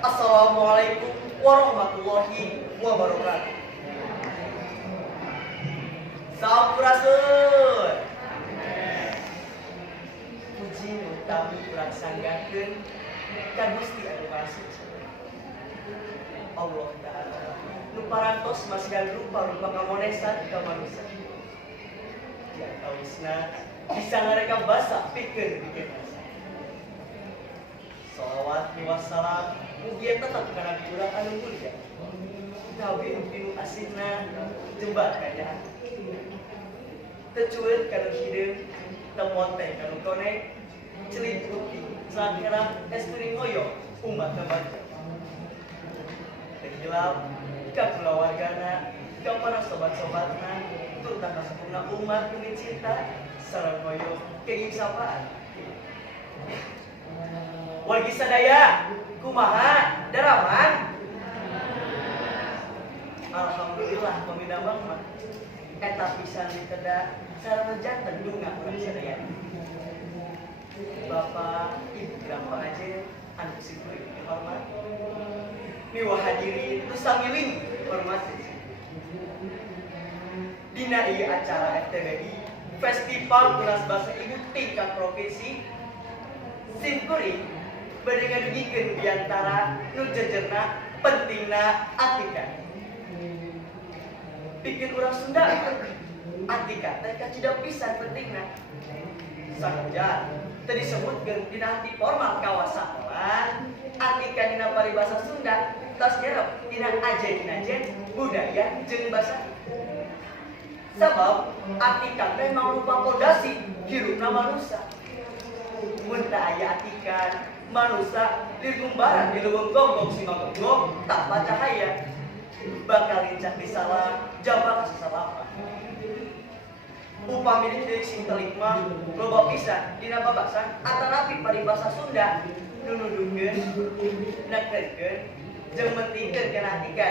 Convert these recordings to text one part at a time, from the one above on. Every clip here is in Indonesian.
Assalamualaikum warahmatullahi wabarakatuh. Sampurasun. Puji utami urang sanggakeun ka Gusti Anu Mahasuci. Allah Ta'ala nu parantos masgan rupa-rupa kamonesan ka manusia. Ya tawisna bisa ngareka basa pikeun bikin basa. Shalawat wassalam mugia tetap kana urang anu mulia. Nabi nu asina jembat kaya. Tecueut kana hideung temon teh kana konek celit putih sakira espring ngoyo umat kebaca. Hilap ka keluargana ka para sobat-sobatna terutama kasepuna umat demi cinta sareng ngoyo keing sapaan. Wargi sadaya kumaha daraman. Alhamdulillah pamidamang mah eta pisan diteda sareng janten dunga urang sadaya. Bapak Ibu Grandpa aja anu sipeuy dihormat. Miwah hadirin nu samiling hormat. Dina ieu acara FTBI Festival Tunas Basa Ibu tingkat provinsi simkuring bade ngadugikeun diantara nu jejerna pentingna Atika. Bikin urang Sunda Atika teh kacida pisan pentingna. Sakoja teu disebutkeun dina hati formal kawasakolan Atika dina paribasa Sunda tos nyerep dina ajen-ajen budaya jeung basa. Sabab Atika teh mangrupa pondasi hirupna manusia. Mun teu aya Atika, manusia dirgumbaran di leuweung gonggong si magonggong tanpa cahaya. Bakal lincah disalah jaba kasasabapa. Upami deui sing telik mah loba pisan dina babasan atanapi paribasa Sunda nu nuduhkeun, nekeutkeun jeung mentingkeun kana Atika.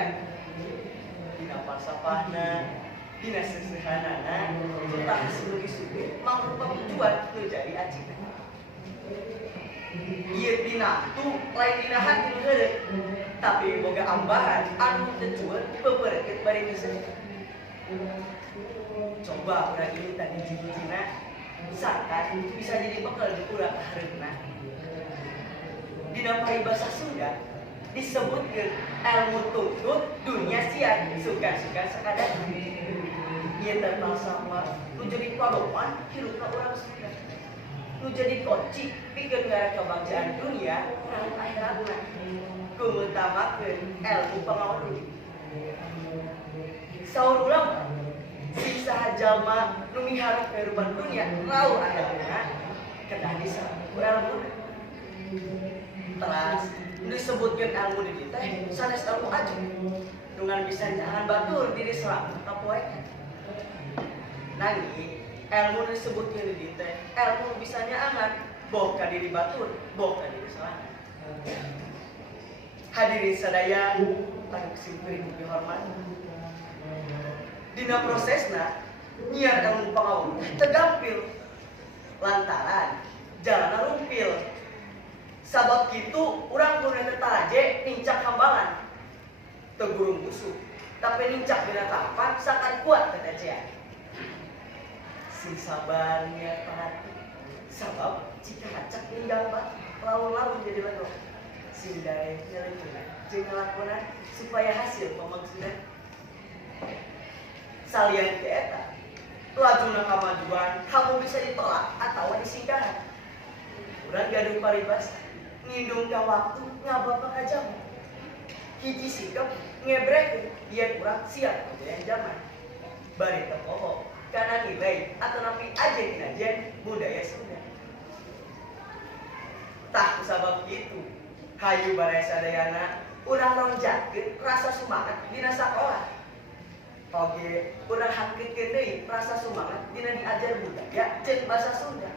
Dina falsafahna, dina seusehanana, tah sugi-sugi mangrupa tujuan nu jadi acina. Ieu dina tu lain dina hati nu heureuk, tapi boga ambahan anu tecueut bebeureukeun bari teu. Coba urang ini tadi hiji-hijina misalkan bisa jadi bekal di urang hareupna. Dina paribasa Sunda disebutkeun ilmu tuntut dunia sian suka-suka sakadar. Ieu teh falsafah nu jadi paloman hirupna urang Sunda. Nu jadi kunci pikeun ngara kebahagiaan dunia nang akhiratna. Kumutamakeun ilmu pangaweruh. Saur urang sing saha jalma nu miharep kehidupan dunia rauh akhiratna kedah disareng ku ilmu. Teras disebutkeun ilmu di dieu teh sanes ilmu aja. Dengan bisa jangan batur diri selang kapoekan. Nanging ilmu disebutkeun di dieu teh ilmu bisa nyaangan boh ka diri batur, boh ka diri selang. Hadirin sadaya anu simkuring dihormat. Dina prosesna nyiar ilmu pangaweruh tegampil lantaran jalana rumpil. Sabab kitu urang kudu tetaraje nincak hambalan teu gurung busuk tapi nincak dina tahapan sakan kuat tetajean. Sing sabar niat perhati sabab jika hacak ninggal bat laun-laun jadi lagu sing dae nyeleungeun jeung ngalakonan supaya hasil pamaksudna. Salian ke eta lajuna kamajuan kamu bisa ditolak atau disinggahan. Urang gaduh paribasa ngindung ka waktu ngabapa ka jam. Hiji sikep ngebrekeun yen urang siap kajayan zaman. Bari teu poho kana nilai atanapi ajen-ajen budaya Sunda. Tah kusabab kitu hayu baraya sadayana urang ronjatkeun rasa sumangat dina sakola. Oge urang hangkeutkeun deui rasa sumangat dina diajar budaya jeung basa Sunda.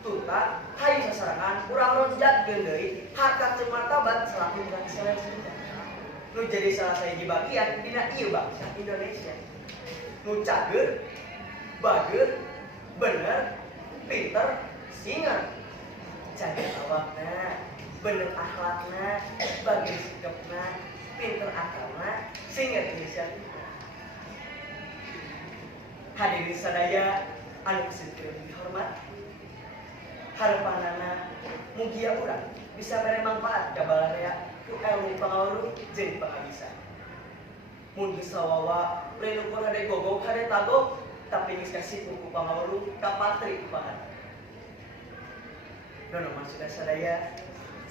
Tuntas hayu sasarangan urang ronjatkeun deui harkat jeung martabat selaku bangsa Sunda. Nu jadi salah sahiji bagian dina ieu bangsa Indonesia. Nu cager, bager, bener, pinter, singer. Cager awakna, bener akhlakna, bagus sikapna, pinter akalna, sing ngerti inisiatifna. Hadirin sadaya anu keseukeun dihormat, harapanana mugia urang bisa mere manfaat ka balaria ku ilmu pangauru jeung pangabisa. Mun geus sawawa lain ukur hade gogok hade tagok tapi geus kasih ku pangauru ka patri kumaha. Nono maksudna sadaya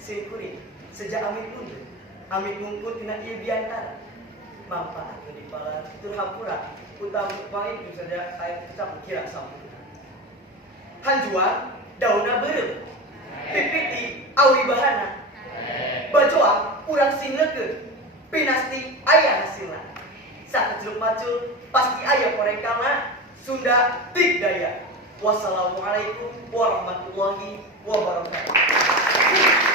sing kuring sejak amit mungkul tina ieu biantara manfaat di pala tur hampura utama baik itu saja ayat kita kira sampurna. Hanjuan dauna beureum pipiti awi bahana bacoa urang singeukeun pinasti aya hasilna sakejruk macul pasti aya korekana Sunda tik daya. Wassalamualaikum warahmatullahi wabarakatuh.